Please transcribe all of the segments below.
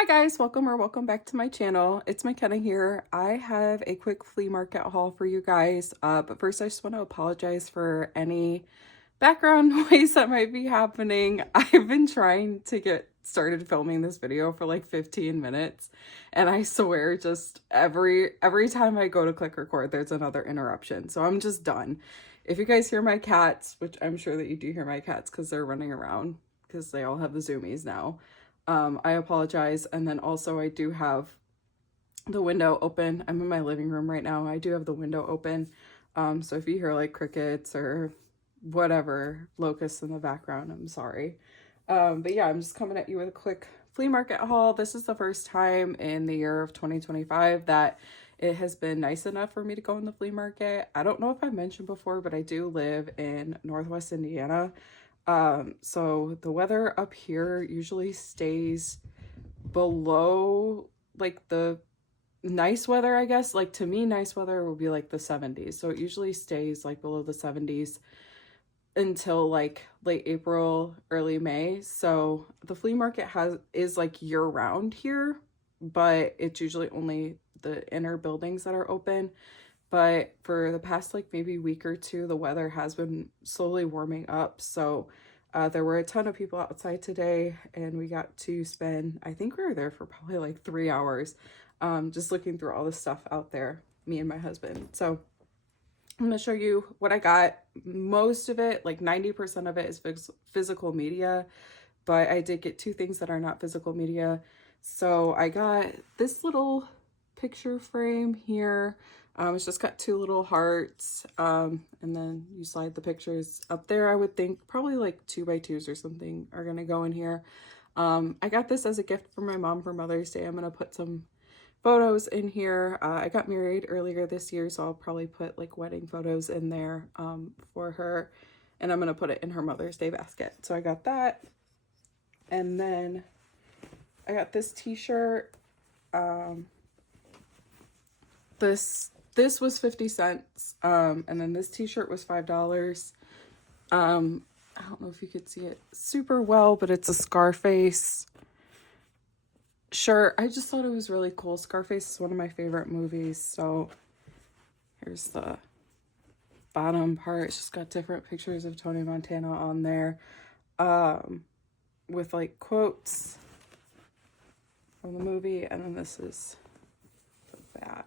Hi guys, welcome back to my channel. It's McKenna here. I have a quick flea market haul for you guys. But first I just want to apologize for any background noise that might be happening. I've been trying to get started filming this video for like 15 minutes and I swear just every time I go to click record there's another interruption. So I'm just done. If you guys hear my cats, which I'm sure that you do hear my cats because they're running around because they all have the zoomies now. I apologize. And then also I do have the window open. I'm in my living room right now. I do have the window open. So if you hear like crickets or whatever, locusts in the background, I'm sorry. But yeah, I'm just coming at you with a quick flea market haul. This is the first time in the year of 2025 that it has been nice enough for me to go in the flea market. I don't know if I mentioned before, but I do live in Northwest Indiana. So the weather up here usually stays below like the nice weather, I guess. Like to me, nice weather will be like the 70s. So it usually stays like below the 70s until like late April, early May. So the flea market is like year round here, but it's usually only the inner buildings that are open. But for the past like maybe week or two, the weather has been slowly warming up. So there were a ton of people outside today and we got to spend, I think we were there for probably like 3 hours, just looking through all the stuff out there, me and my husband. So I'm going to show you what I got. Most of it, like 90% of it is physical media, but I did get two things that are not physical media. So I got this little picture frame here. It's just got two little hearts, and then you slide the pictures up there. I would think probably like 2x2s or something are gonna go in here. I got this as a gift from my mom for Mother's Day. I'm gonna put some photos in here. I got married earlier this year, so I'll probably put like wedding photos in there for her, and I'm gonna put it in her Mother's Day basket. So I got that, and then I got this t-shirt. This was 50 cents, and then this t-shirt was $5. I don't know if you could see it super well, but it's a Scarface shirt. I just thought it was really cool. Scarface is one of my favorite movies, so here's the bottom part. It's just got different pictures of Tony Montana on there, with like quotes from the movie, and then this is the back.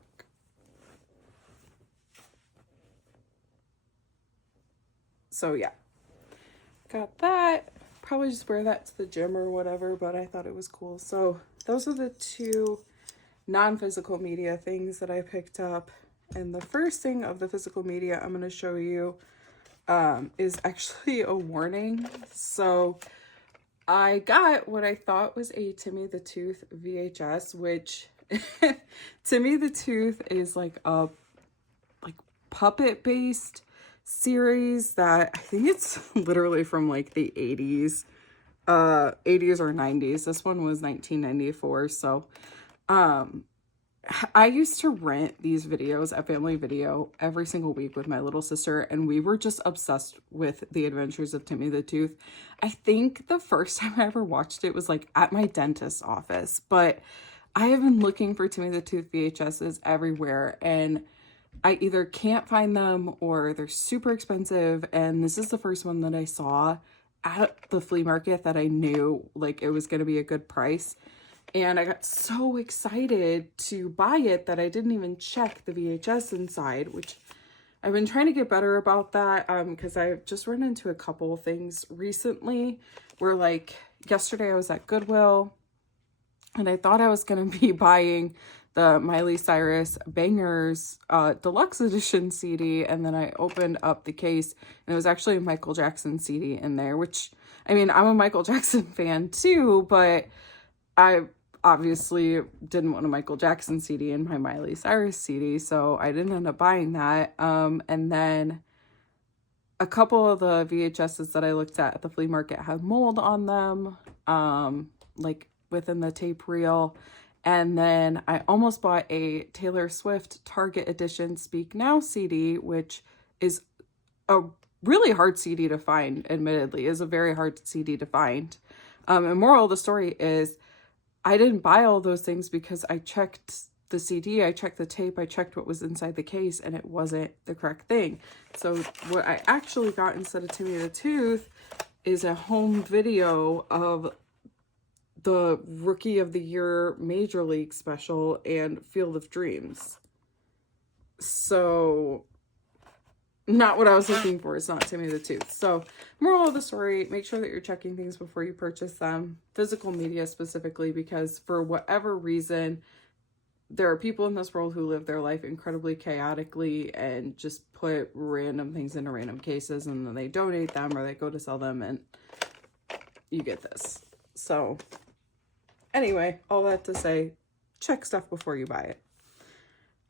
So yeah, got that. Probably just wear that to the gym or whatever, but I thought it was cool. So those are the two non-physical media things that I picked up. And the first thing of the physical media I'm going to show you is actually a warning. So I got what I thought was a Timmy the Tooth VHS, which Timmy the Tooth is like a puppet-based series that I think it's literally from like the 80s or 90s. This one was 1994. So I used to rent these videos at Family Video every single week with my little sister, and we were just obsessed with the adventures of Timmy the Tooth. I think the first time I ever watched it was like at my dentist's office, but I have been looking for Timmy the Tooth VHSs everywhere, and I either can't find them or they're super expensive. And this is the first one that I saw at the flea market that I knew like it was going to be a good price. And I got so excited to buy it that I didn't even check the VHS inside, which I've been trying to get better about that, because I've just run into a couple of things recently where like yesterday I was at Goodwill and I thought I was going to be buying the Miley Cyrus Bangers Deluxe Edition CD, and then I opened up the case and it was actually a Michael Jackson CD in there, which, I mean, I'm a Michael Jackson fan too, but I obviously didn't want a Michael Jackson CD in my Miley Cyrus CD, so I didn't end up buying that. And then a couple of the VHSs that I looked at the flea market had mold on them, like within the tape reel. And then I almost bought a Taylor Swift Target Edition Speak Now CD, which is a really hard CD to find, admittedly, is a very hard CD to find. And moral of the story is I didn't buy all those things because I checked the CD, I checked the tape, I checked what was inside the case, and it wasn't the correct thing. So what I actually got instead of Timmy the Tooth is a home video of the Rookie of the Year Major League special and Field of Dreams. So not what I was looking for. It's not Timmy the Tooth. So moral of the story, make sure that you're checking things before you purchase them. Physical media specifically, because for whatever reason, there are people in this world who live their life incredibly chaotically and just put random things into random cases, and then they donate them or they go to sell them, and you get this. So anyway, all that to say, check stuff before you buy it.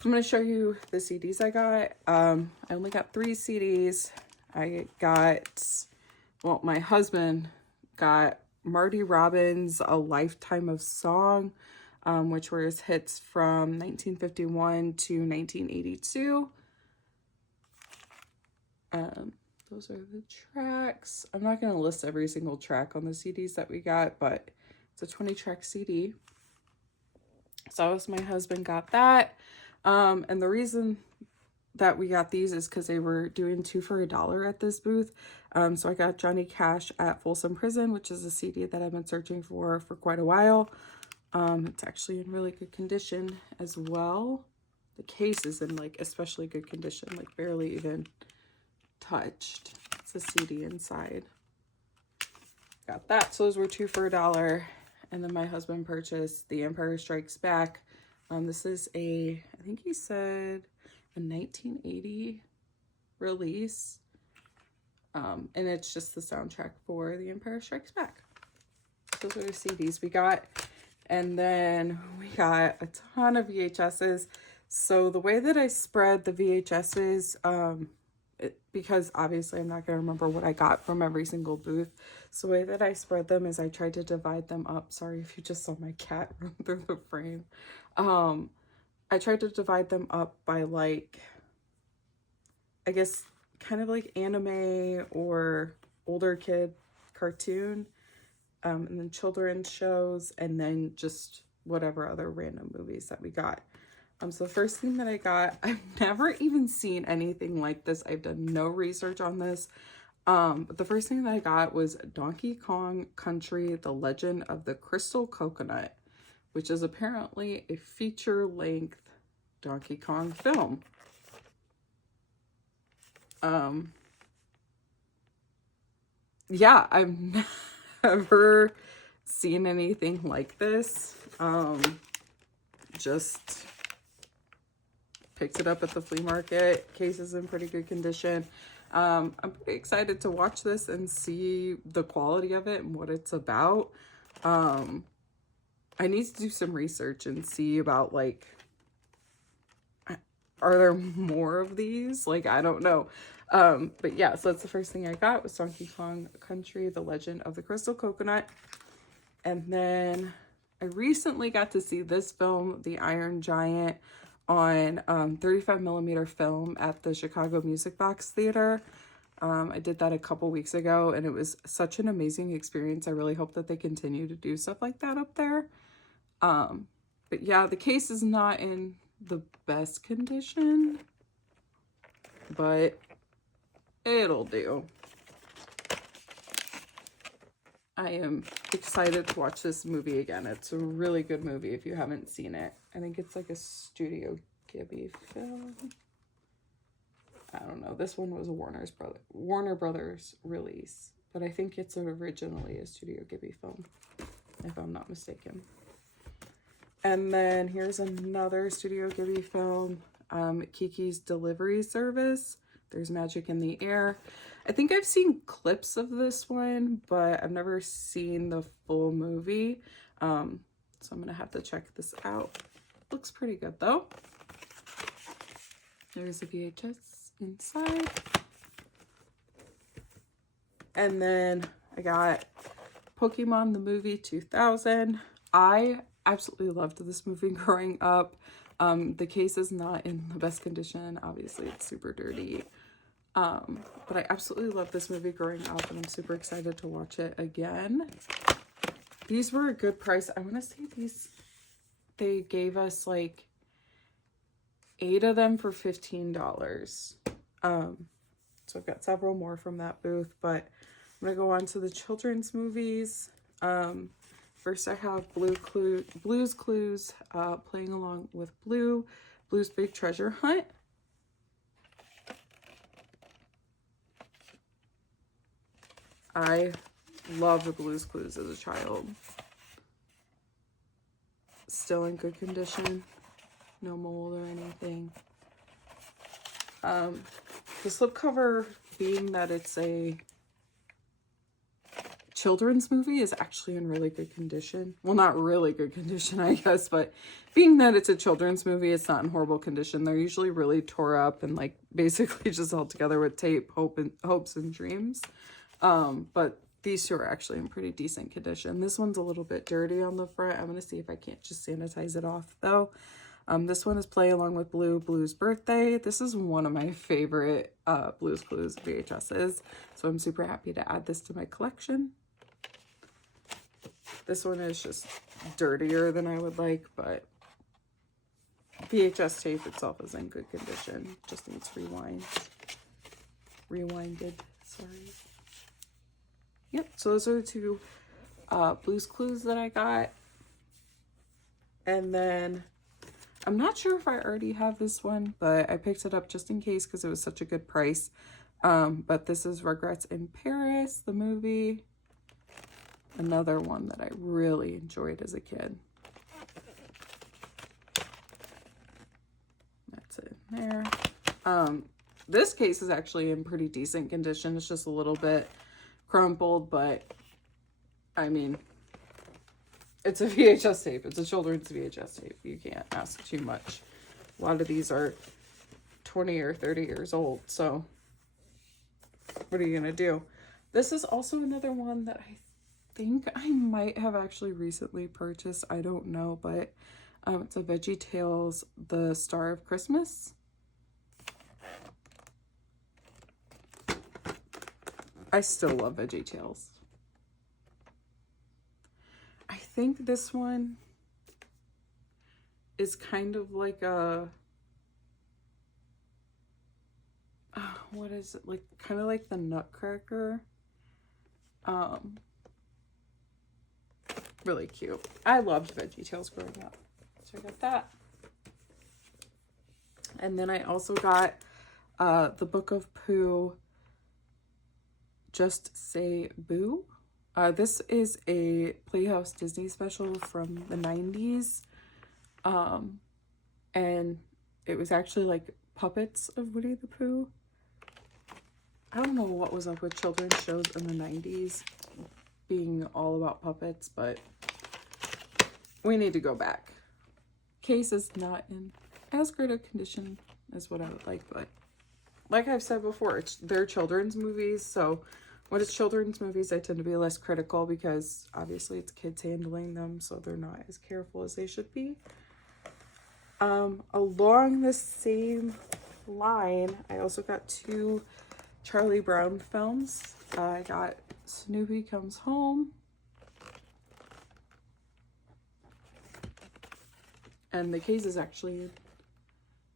I'm going to show you the CDs I got. I only got 3 CDs. I got, well, my husband got Marty Robbins' A Lifetime of Song, which were his hits from 1951 to 1982. Those are the tracks. I'm not going to list every single track on the CDs that we got, but it's a 20-track CD. So my husband got that. And the reason that we got these is because they were doing 2 for $1 at this booth. So I got Johnny Cash at Folsom Prison, which is a CD that I've been searching for quite a while. It's actually in really good condition as well. The case is in like especially good condition, like barely even touched. It's a CD inside. Got that. So those were 2 for $1. And then my husband purchased The Empire Strikes Back. This is I think he said a 1980 release. And it's just the soundtrack for The Empire Strikes Back. Those are the CDs we got. And then we got a ton of VHSs. So the way that I spread the VHSs, because obviously I'm not going to remember what I got from every single booth. So the way that I spread them is I tried to divide them up. Sorry if you just saw my cat run through the frame. I tried to divide them up by like, I guess kind of like anime or older kid cartoon, and then children's shows, and then just whatever other random movies that we got. So the first thing that I got, I've never even seen anything like this. I've done no research on this. But the first thing that I got was Donkey Kong Country, The Legend of the Crystal Coconut, which is apparently a feature-length Donkey Kong film. Yeah, I've never seen anything like this. Just picked it up at the flea market. Case is in pretty good condition. I'm pretty excited to watch this and see the quality of it and what it's about. I need to do some research and see about, like, are there more of these? Like, I don't know. But yeah, so that's the first thing I got was Donkey Kong Country, The Legend of the Crystal Coconut. And then I recently got to see this film, The Iron Giant, on 35mm film at the Chicago Music Box Theater. I did that a couple weeks ago, and it was such an amazing experience. I really hope that they continue to do stuff like that up there. But yeah, the case is not in the best condition, but it'll do. I am excited to watch this movie again. It's a really good movie if you haven't seen it. I think it's like a Studio Ghibli film. I don't know. This one was a Warner Brothers release, but I think it's originally a Studio Ghibli film, if I'm not mistaken. And then here's another Studio Ghibli film, Kiki's Delivery Service. There's Magic in the Air. I think I've seen clips of this one, but I've never seen the full movie. So I'm gonna have to check this out. Looks pretty good though. There's a VHS inside. And then I got Pokemon the Movie 2000. I absolutely loved this movie growing up. The case is not in the best condition. Obviously, it's super dirty. But I absolutely loved this movie growing up, and I'm super excited to watch it again. these were a good price. I want to say these, they gave us like 8 of them for $15. So I've got several more from that booth, but I'm gonna go on to the children's movies. First I have Blue's Clues, playing along with Blue's Big Treasure Hunt. I love the Blue's Clues as a child. Still in good condition, no mold or anything. The slipcover, being that it's a children's movie, is actually in really good condition. Well, not really good condition, I guess, but being that it's a children's movie, it's not in horrible condition. They're usually really tore up and like basically just held together with tape, hopes and dreams. But these two are actually in pretty decent condition. This one's a little bit dirty on the front. I'm going to see if I can't just sanitize it off though. This one is Play Along with Blue's Birthday. This is one of my favorite Blue's Clues VHSs, so I'm super happy to add this to my collection. This one is just dirtier than I would like, but VHS tape itself is in good condition. Just needs rewinded, sorry. Yep, so those are the two Blue's Clues that I got. And then I'm not sure if I already have this one, but I picked it up just in case because it was such a good price. But this is Regrets in Paris, the movie. Another one that I really enjoyed as a kid. That's it in there. This case is actually in pretty decent condition. It's just a little bit crumpled, but I mean, it's a VHS tape. It's a children's VHS tape. You can't ask too much. A lot of these are 20 or 30 years old, so what are you gonna do? This is also another one that I think I might have actually recently purchased. I don't know, but it's a VeggieTales, The Star of Christmas. I still love VeggieTales. I think this one is kind of like a, what is it? Like kind of like the Nutcracker. Really cute. I loved VeggieTales growing up. So I got that. And then I also got the Book of Pooh, Just Say Boo. This is a Playhouse Disney special from the 90s. And it was actually like puppets of Winnie the Pooh. I don't know what was up with children's shows in the 90s being all about puppets, but we need to go back. Case is not in as great a condition as what I would like, but like I've said before, they're children's movies, so when it's children's movies, I tend to be less critical because obviously it's kids handling them, so they're not as careful as they should be. Along the same line, I also got 2 Charlie Brown films. I got Snoopy Comes Home and the case is actually in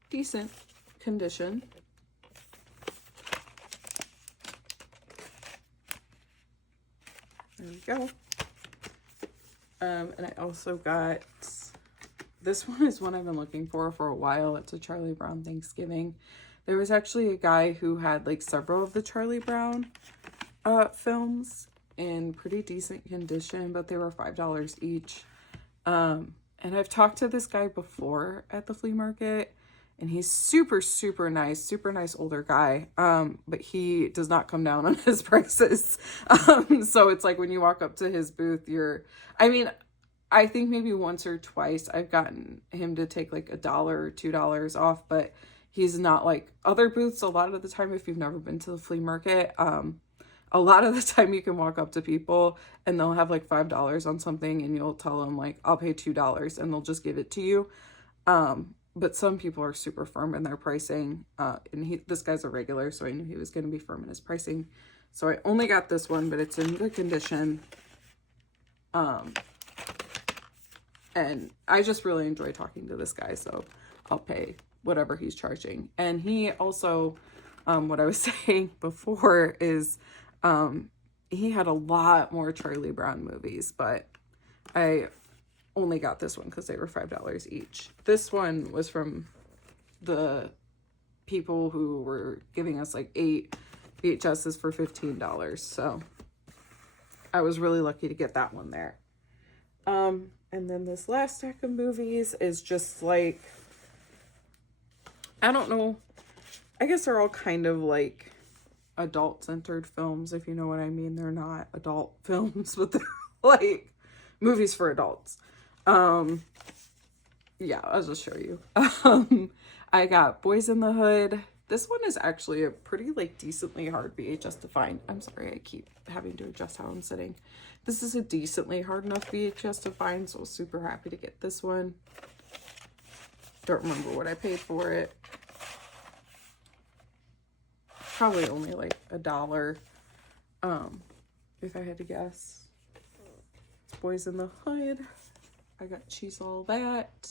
decent condition. There we go. And I also got, this one is one I've been looking for a while. It's a Charlie Brown Thanksgiving. There was actually a guy who had like several of the Charlie Brown films in pretty decent condition, but they were $5 each. And I've talked to this guy before at the flea market, and he's super nice older guy. But he does not come down on his prices. So it's like when you walk up to his booth, I think maybe once or twice I've gotten him to take like $1 or $2 off, but he's not like other booths. A lot of the time, if you've never been to the flea market, a lot of the time you can walk up to people and they'll have like $5 on something and you'll tell them like, I'll pay $2 and they'll just give it to you. But some people are super firm in their pricing. And this guy's a regular, so I knew he was going to be firm in his pricing. So I only got this one, but it's in good condition. And I just really enjoy talking to this guy, so I'll pay whatever he's charging. And he also, what I was saying before is, he had a lot more Charlie Brown movies, but I only got this one because they were $5 each. This one was from the people who were giving us like 8 VHSs for $15. So I was really lucky to get that one there. And then this last stack of movies is just like, I don't know. I guess they're all kind of like adult-centered films, if you know what I mean. They're not adult films, but they're like movies for adults. Yeah, I'll just show you. I got Boys in the Hood. This one is actually a pretty like decently hard VHS to find. I'm sorry, I keep having to adjust how I'm sitting. This is a decently hard enough VHS to find, so I was super happy to get this one. Don't remember what I paid for it. Probably only like $1, if I had to guess. It's Boys in the Hood. I got Cheese All That.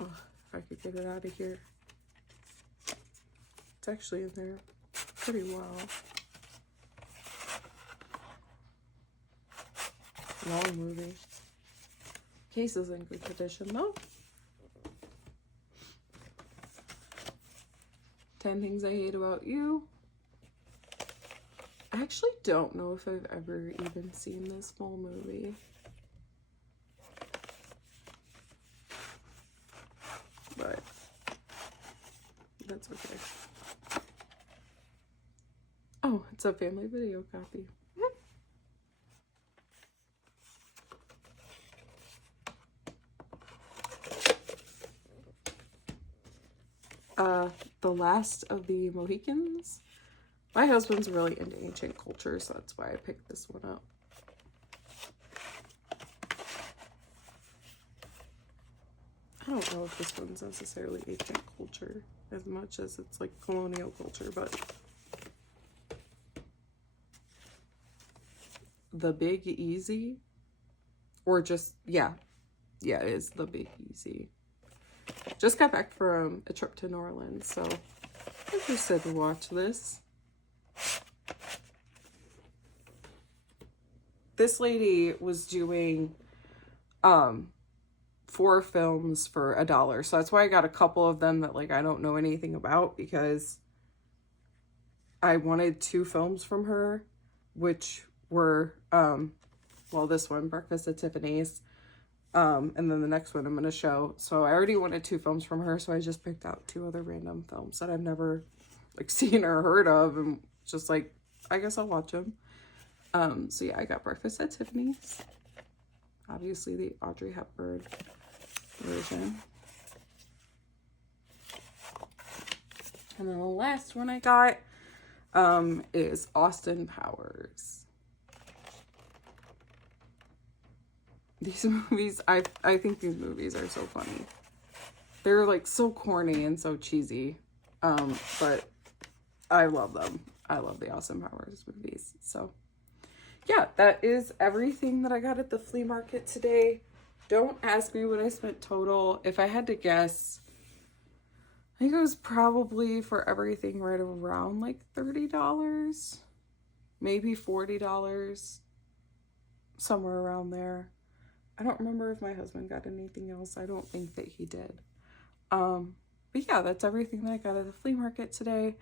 Oh, if I could get it out of here. It's actually in there pretty well. Long movie. Case is in good condition though. 10 Things I Hate About You. I actually don't know if I've ever even seen this full movie. But that's okay. Oh, it's a family video copy. The Last of the Mohicans. My husband's really into ancient culture, so that's why I picked this one up. I don't know if this one's necessarily ancient culture as much as it's like colonial culture, but The Big Easy, or just, yeah, it is The Big Easy. Just got back from a trip to New Orleans, so I'm interested to watch this. This lady was doing 4 films for $1, so that's why I got a couple of them that like I don't know anything about, because I wanted 2 films from her, which were well, this one, Breakfast at Tiffany's, and then the next one I'm going to show. So I already wanted 2 films from her, so I just picked out 2 other random films that I've never like seen or heard of, and just like, I guess I'll watch them. So yeah, I got Breakfast at Tiffany's, obviously the Audrey Hepburn version. And then the last one I got is Austin Powers. These movies, I think these movies are so funny. They're like so corny and so cheesy, but I love them. I love the Austin Powers movies. So yeah, that is everything that I got at the flea market today. Don't ask me what I spent total. If I had to guess, I think it was probably for everything right around like $30, maybe $40, somewhere around there. I don't remember if my husband got anything else. I don't think that he did. But yeah, that's everything that I got at the flea market today.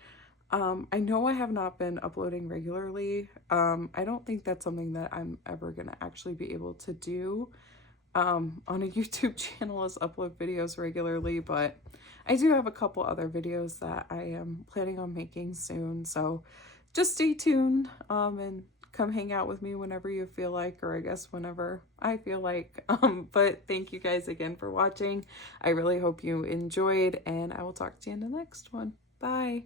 I know I have not been uploading regularly. I don't think that's something that I'm ever going to actually be able to do on a YouTube channel, is upload videos regularly, but I do have a couple other videos that I am planning on making soon, so just stay tuned and come hang out with me whenever you feel like, or I guess whenever I feel like. But thank you guys again for watching. I really hope you enjoyed, and I will talk to you in the next one. Bye.